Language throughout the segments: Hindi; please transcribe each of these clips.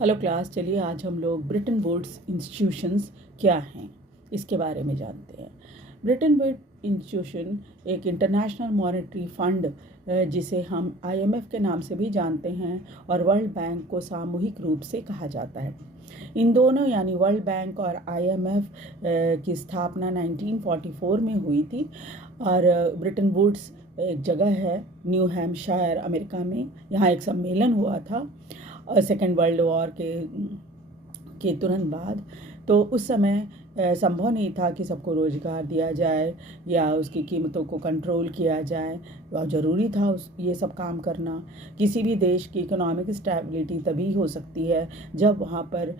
हेलो क्लास, चलिए आज हम लोग ब्रेटन वुड्स इंस्टीट्यूशंस क्या हैं इसके बारे में जानते हैं। ब्रेटन वुड्स इंस्टीट्यूशन एक इंटरनेशनल मॉनेटरी फंड जिसे हम आईएमएफ के नाम से भी जानते हैं और वर्ल्ड बैंक को सामूहिक रूप से कहा जाता है। इन दोनों यानी वर्ल्ड बैंक और आईएमएफ की स्थापना 1944 में हुई थी और ब्रेटन वुड्स एक जगह है न्यू हैम्पशायर अमेरिका में। यहाँ एक सम्मेलन हुआ था सेकेंड वर्ल्ड वॉर के तुरंत बाद। तो उस समय संभव नहीं था कि सबको रोज़गार दिया जाए या उसकी कीमतों को कंट्रोल किया जाए। और ज़रूरी था ये सब काम करना। किसी भी देश की इकोनॉमिक स्टेबिलिटी तभी हो सकती है जब वहाँ पर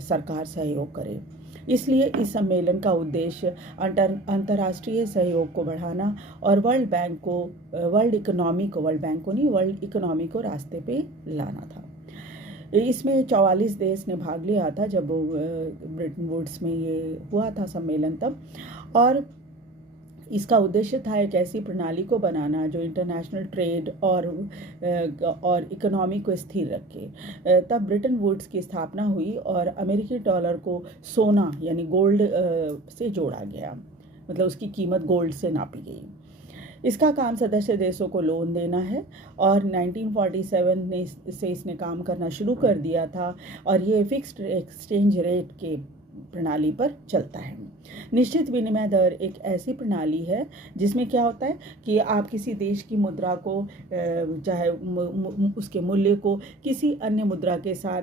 सरकार सहयोग करे। इसलिए इस सम्मेलन का उद्देश्य अंतर्राष्ट्रीय सहयोग को बढ़ाना और वर्ल्ड इकोनॉमी को रास्ते पे लाना था। इसमें 44 देश ने भाग लिया था जब ब्रेटन वुड्स में ये हुआ था सम्मेलन तब। और इसका उद्देश्य था एक ऐसी प्रणाली को बनाना जो इंटरनेशनल ट्रेड और इकोनॉमी को स्थिर रखे। तब ब्रेटन वुड्स की स्थापना हुई और अमेरिकी डॉलर को सोना यानी गोल्ड से जोड़ा गया, मतलब उसकी कीमत गोल्ड से नापी गई। इसका काम सदस्य देशों को लोन देना है और 1947 से इसने काम करना शुरू कर दिया था और ये फिक्स्ड एक्सचेंज रेट के प्रणाली पर चलता है। निश्चित विनिमय दर एक ऐसी प्रणाली है जिसमें क्या होता है कि आप किसी देश की मुद्रा को चाहे उसके मूल्य को किसी अन्य मुद्रा के साथ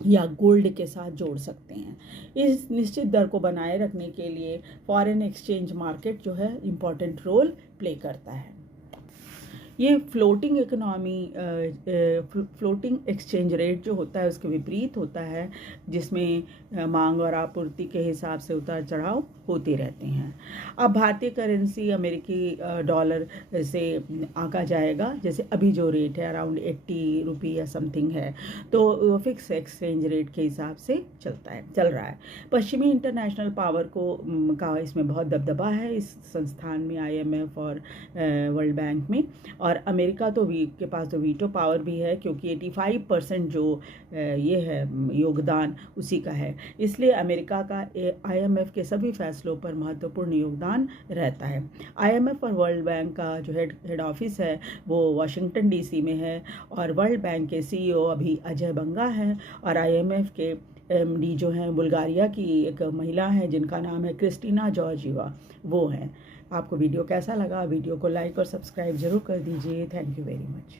या गोल्ड के साथ जोड़ सकते हैं। इस निश्चित दर को बनाए रखने के लिए फॉरेन एक्सचेंज मार्केट जो है इम्पॉर्टेंट रोल प्ले करता है। ये फ्लोटिंग एक्सचेंज रेट जो होता है उसके विपरीत होता है, जिसमें मांग और आपूर्ति के हिसाब से उतार चढ़ाव होते रहते हैं। अब भारतीय करेंसी अमेरिकी डॉलर से आंका जाएगा, जैसे अभी जो रेट है अराउंड 80 रुपये या समथिंग है, तो फिक्स एक्सचेंज रेट के हिसाब से चल रहा है। पश्चिमी इंटरनेशनल पावर का इसमें बहुत दबदबा है इस संस्थान में, आईएमएफ और वर्ल्ड बैंक में। और अमेरिका के पास तो वीटो पावर भी है, क्योंकि 85% जो ये है योगदान उसी का है। इसलिए अमेरिका का आईएमएफ के सभी फैसलों पर महत्वपूर्ण योगदान रहता है। आईएमएफ और वर्ल्ड बैंक का जो हेड ऑफिस है वो वाशिंगटन डीसी में है और वर्ल्ड बैंक के सीईओ अभी अजय बंगा हैं और आईएमएफ के एमडी जो हैं बुल्गारिया की एक महिला है जिनका नाम है क्रिस्टीना जॉर्जिवा, वो हैं। आपको वीडियो कैसा लगा? वीडियो को लाइक और सब्सक्राइब जरूर कर दीजिए। Thank you very much.